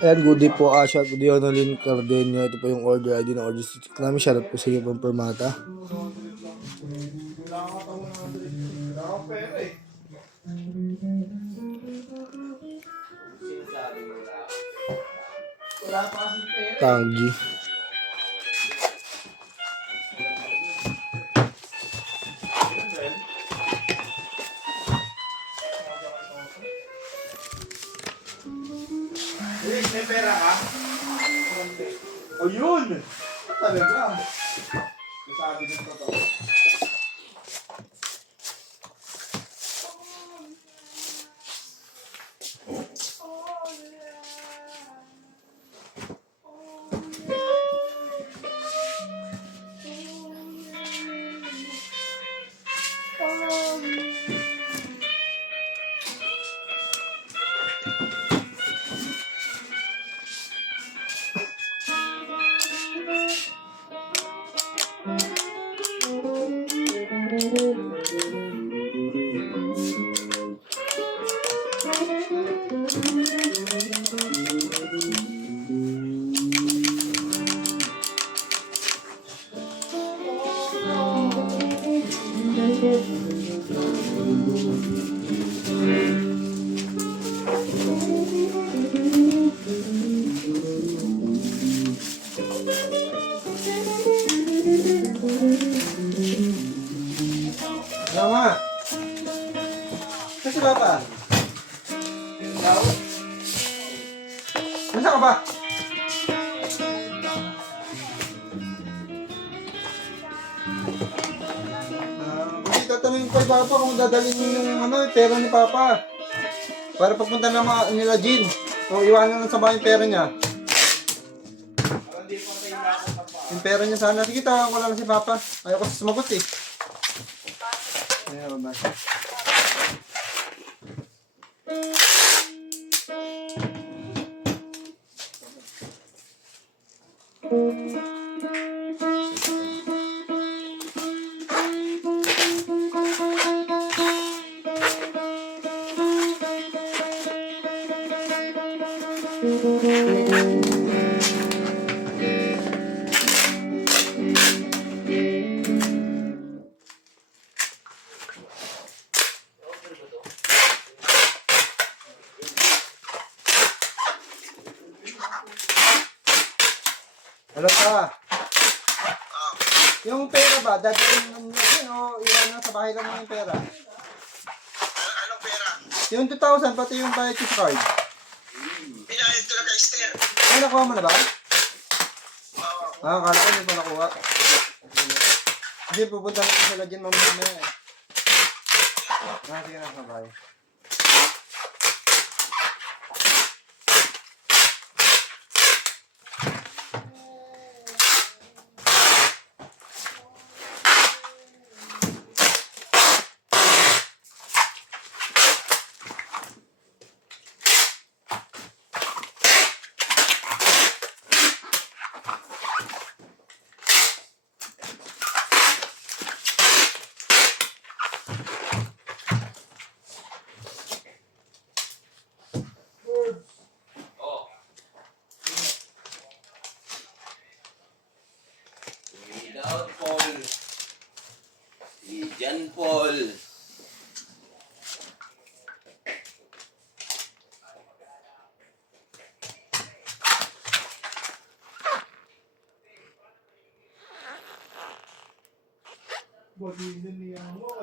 Ayan, good day po. Shout po Dionolin Cardenio. Ito po yung order ID ng order stick namin. Shoutout po sa iyo pong Permata. Tanggi. May pera ka? O yun! Talaga. Sabi ng totoo. Mama! Kasi Papa? Ikaw? Nasaan ka ba? Kasi tatanungin ko kay Papa kung dadalhin niyo yung pera ni Papa. Para pagpunta na nila Jean. O iwanan lang sa bahay yung pera niya. Yung pera niya sana. Sige, tawagan ko lang si Papa. Ayaw ko sumagot eh. Ayan, baba. Hello pa. Yung pera ba? Dadalhin o iwan na sa bahay lang mo yung pera? Anong pera? Yung 2,000 pati yung bayad ko sa card. Pinayad ko lang kay Esther. Ay, nakuha mo na ba? Oo. Kala ko hindi pa nakuha. Kasi pupunta natin sila dyan mamaya eh. Sige na, sabay. Without Paul. Si John Paul. Body niya mo.